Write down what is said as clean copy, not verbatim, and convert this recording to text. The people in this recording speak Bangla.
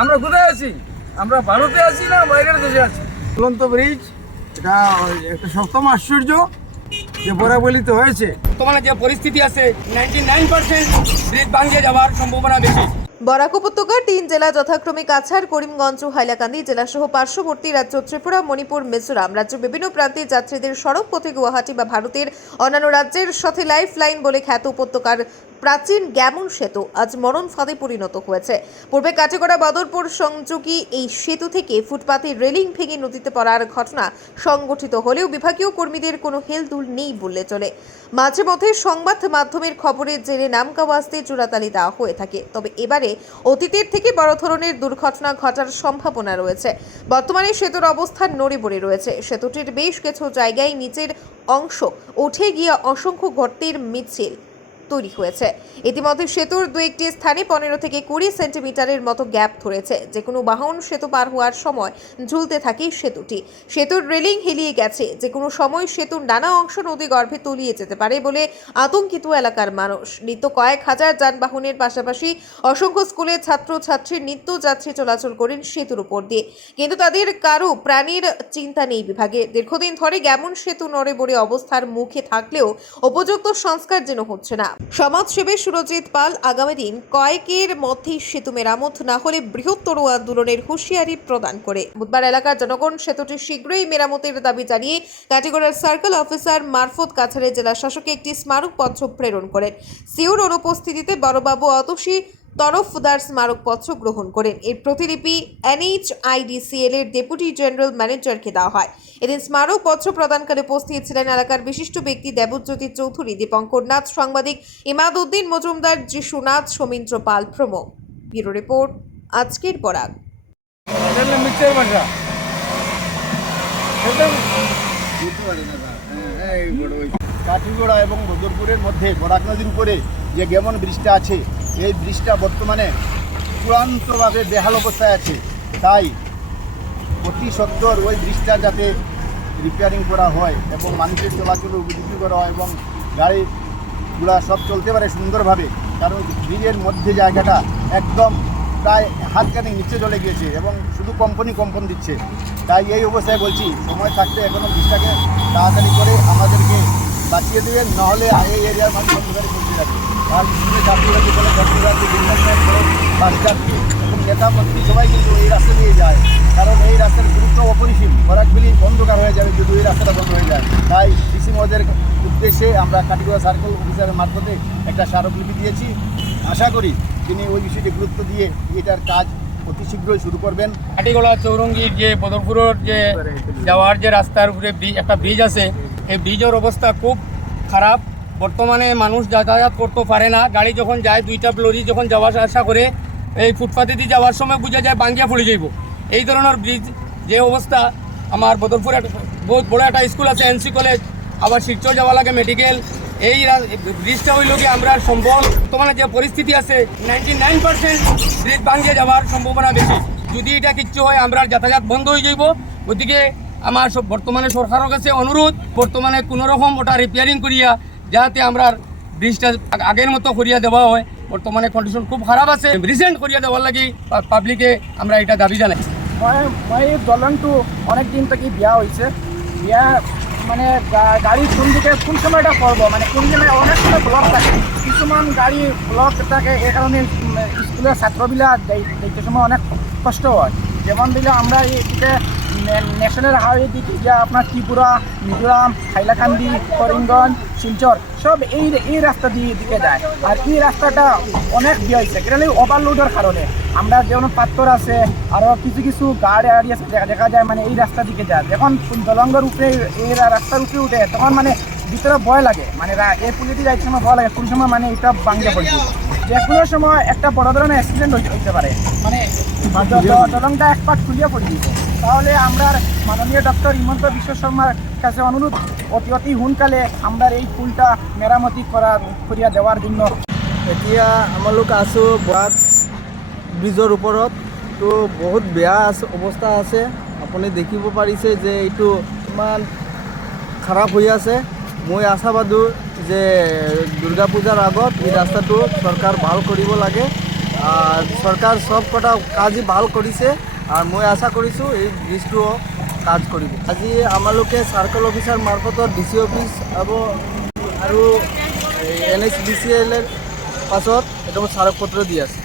আমরা কোথায় আছি? আমরা ভারতে আছি না বাইরের দেশে আছি? ঝুলন্ত ব্রিজ এটা একটা সপ্তম আশ্চর্য যে বরাবলিত হয়েছে। বর্তমানে যে পরিস্থিতি আছে 99% ব্রিজ ভাঙিয়ে যাওয়ার সম্ভাবনা বেশি। বরাক উপত্যকার 3 জেলা যথাক্রমে কাছাড়, করিমগঞ্জ ও হাইলাকান্দি জেলাসহ পার্শ্ববর্তী রাজ্য ত্রিপুরা, মণিপুর, মিজোরাম রাজ্যের বিভিন্ন প্রান্তে যাত্রীদের সড়ক পথে গুয়াহাটি বা ভারতের অন্যান্য রাজ্যের সাথে লাইফ লাইন বলে খ্যাত উপত্যকার প্রাচীন গ্যামন সেতু আজ মরণ ফাঁদে পরিণত হয়েছে। পূর্বে কাটিগড়া বদরপুর সংযোগী এই সেতু থেকে ফুটপাতে রেলিং ভেঙে নদীতে পড়ার ঘটনা সংঘটিত হলেও বিভাগীয় কর্মীদের কোনো হেলদুল নেই বললে চলে। মাঝে মধ্যে সংবাদ মাধ্যমের খবরের জেরে নামকাওয়াস্তে জোড়াতালি দেওয়া হয়ে থাকে, তবে এবারে অতীতের থেকে বড় ধরনের দুর্ঘটনা ঘটার সম্ভাবনা রয়েছে। বর্তমানে সেতুর অবস্থান নড়ে বড়ে রয়েছে। সেতুটির বেশ কিছু জায়গায় নিচের অংশ উঠে গিয়ে অসংখ্য গর্তের মিছিল তৈরি হয়েছে। ইতিমধ্যে সেতুর দু একটি স্থানে 15 থেকে 20 সেন্টিমিটারের মতো গ্যাপ ধরেছে। যে কোনো বাহন সেতু পার হওয়ার সময় ঝুলতে থাকে সেতুটি। সেতুর রেলিং হেলিয়ে গেছে। যে কোনো সময় সেতুর নানা অংশ নদী গর্ভে তলিয়ে যেতে পারে বলে আতঙ্কিত এলাকার মানুষ। নিত্য কয়েক হাজার যানবাহনের পাশাপাশি অসংখ্য স্কুলের ছাত্রছাত্রীর নিত্য যাত্রী চলাচল করেন সেতুর উপর দিয়ে, কিন্তু তাদের কারো প্রাণীর চিন্তা নেই বিভাগে। দীর্ঘদিন ধরে গ্যামন সেতু নড়ে বড়ে অবস্থার মুখে থাকলেও উপযুক্ত সংস্কার যেন হচ্ছে না। সমাজসেবী সুরজিৎ পাল আগামী দিন কয়েকের মধ্যেই সেতু মেরামত না হলে বৃহত্তর আন্দোলনের হুঁশিয়ারি প্রদান করে বুধবার এলাকার জনগণ সেতুটি শীঘ্রই মেরামতের দাবি জানিয়ে কাটিগড়ার সার্কেল অফিসার মারফত কাছাড়ের জেলা শাসককে একটি স্মারকপত্র প্রেরণ করেন। সিওর অনুপস্থিতিতে বড়বাবু অতসী তরফদার স্মারকপত্র গ্রহণ করেন। এর প্রতিলিপি NHIDCL এর ডেপুটি জেনারেল ম্যানেজারকে দেওয়া হয়। এদিন স্মারকপত্র প্রদানকালে উপস্থিত ছিলেন এলাকার বিশিষ্ট ব্যক্তি দেবজ্যোতি চৌধুরী, দীপঙ্কর নাথ, সাংবাদিক ইমাদ উদ্দিন মজুমদার, যিশুনাথ, সমীন্দ্র পাল প্রমুখ। ব্যুরো রিপোর্ট, আজকের বরাক। মিথ্যের ভাষা কাঠিগড়া এবং বদরপুরের মধ্যে বরাক নদীর উপরে যে গ্যামন ব্রিজটা আছে, এই ব্রিজটা বর্তমানে চূড়ান্তভাবে বেহাল অবস্থায় আছে। তাই অতি সত্বর ওই ব্রিজটা যাতে রিপেয়ারিং করা হয় এবং মানুষের চলাচল উপযোগী করা হয় এবং গাড়িগুলা সব চলতে পারে সুন্দরভাবে, কারণ ব্রিজের মধ্যে জায়গাটা একদম প্রায় হাতখানি নিচে চলে গিয়েছে এবং শুধু কম্পন দিচ্ছে। তাই এই অবস্থায় বলছি, সময় থাকতে এখনও ব্রিজটাকে তাড়াতাড়ি করে আমাদেরকে বাঁচিয়ে দেবেন, নাহলে এই এরিয়ার মানুষ অন্ধকারে চলতে যাবে। আর স্কুলে যাত্রীবাদী বলে যাত্রীবাদী বাস যাত্রী এবং নেতা মন্ত্রী সবাই কিন্তু এই রাস্তা দিয়ে যায়, কারণ এই রাস্তার গুরুত্ব অপরিসীম। বরাকবিলি অন্ধকার হয়ে যাবে যদি এই রাস্তাটা বন্ধ হয়ে যায়। তাই ডিসি মহোদয়ের উদ্দেশ্যে আমরা কাটিগড়া সার্কেল অফিসারের মারফতে একটা স্মারকলিপি দিয়েছি। আশা করি তিনি ওই বিষয়টি গুরুত্ব দিয়ে এটার কাজ অতি শীঘ্রই শুরু করবেন। কাটিগড়া চৌরঙ্গীর যে বদরপুরের যে যাওয়ার যে রাস্তার উপরে একটা ব্রিজ আছে, এই ব্রিজের অবস্থা খুব খারাপ। বর্তমানে মানুষ যাতায়াত করতে পারে না। গাড়ি যখন যায়, দুইটা লরি যখন যাওয়া আসা করে, এই ফুটপাতে দিয়ে যাওয়ার সময় বোঝা যায় বাঙ্গিয়া পড়ে যাইব। এই ধরনের ব্রিজ যে অবস্থা, আমার বদরপুরে বহুত বড় একটা স্কুল আছে NC কলেজ, আবার শিলচর যাওয়া লাগে মেডিকেল। এই ব্রিজটা হইল কি আমরা সম্বল। বর্তমানে যে পরিস্থিতি আছে 99% ব্রিজ ভাঙিয়ে যাওয়ার সম্ভাবনা বেশি। যদি এটা কিচ্ছু হয় আমরা যাতায়াত বন্ধ হয়ে যাইব। ওদিকে আমার বর্তমানে সরকারের কাছে অনুরোধ, বর্তমানে কোনোরকম ওটা রিপেয়ারিং করিয়া যাতে আমরা ব্রিজটা আগের মতো করিয়া দেওয়া হয়। বর্তমানে কন্ডিশন খুব খারাপ আছে, রিসেন্ট করিয়া দেওয়ার লাগি পাবলিকে আমরা এটা দাবি জানাই। মই দলংটো অনেক দিন থেকে বিয়া হয়েছে। বিয়া মানে গাড়ি কোন সময়টা পড়ব, মানে কোন সময় অনেক সময় ব্লক থাকে, কিছুমান গাড়ি ব্লক থাকে। এই কারণে স্কুলের ছাত্রবিলাক দেখতে সময় অনেক কষ্ট হয়। যেমন দিলে আমরা এদিকে ন্যাশনাল হাইওয়ে দিকে যা আপনার ত্রিপুরা, মিজোরাম, হাইলাকান্দি, করিমগঞ্জ, শিলচর সব এই রাস্তা দিকে যায়। আর এই রাস্তাটা অনেক বিয়ে হয়েছে, কেন ওভারলোডের কারণে। আমরা যেমন পাথর আছে, আরও কিছু গাড়ি আছে দেখা যায়, মানে এই রাস্তা দিকে যায়। যখন দলঙ্গের উপরে এই রাস্তার উপরে উঠে তখন মানে ভিতরে ভয় লাগে, মানে এই পুলিটি যাইতে সময় ভয় লাগে কোন সময় মানে এটা ভাঙিয়ে পড়ছে। যে কোনো সময় একটা বড় ধরনের অ্যাক্সিডেন্ট হইতে পারে, মানে দলংটা এক পাট খুলিয়ে পড়ে দিব। তাহলে আমরা মাননীয় ডক্টর হিমন্ত বিশ্ব শর্মার কাছে অনুরোধ, অতি সোনকালে আমরা এই পুলটা মেরামতি করিয়া দেওয়ার জন্য। এতিয়া আমালোক আছোঁ বৰাক ব্ৰিজৰ ওপৰত। তো বহুত বেয়া অৱস্থা আছে। আপুনি দেখিব পাৰিছে যে এইটো ইমান খাৰাপ হৈ আছে। মই আশাবাদী যে দুৰ্গা পূজাৰ আগত এই ৰাস্তাটো চৰকাৰ ভাল কৰিব লাগে চৰকাৰ চব কটা কাজই ভাল কৰিছে আৰু মই আশা কৰিছোঁ এই ব্ৰিজটোও কাজ কৰিব। আজি আমালোকে চাৰ্কল অফিচাৰ মাৰফতত DC অফিচ আৰু NHBCL পাছত একদম স্মাৰকপত্ৰ দি আছে।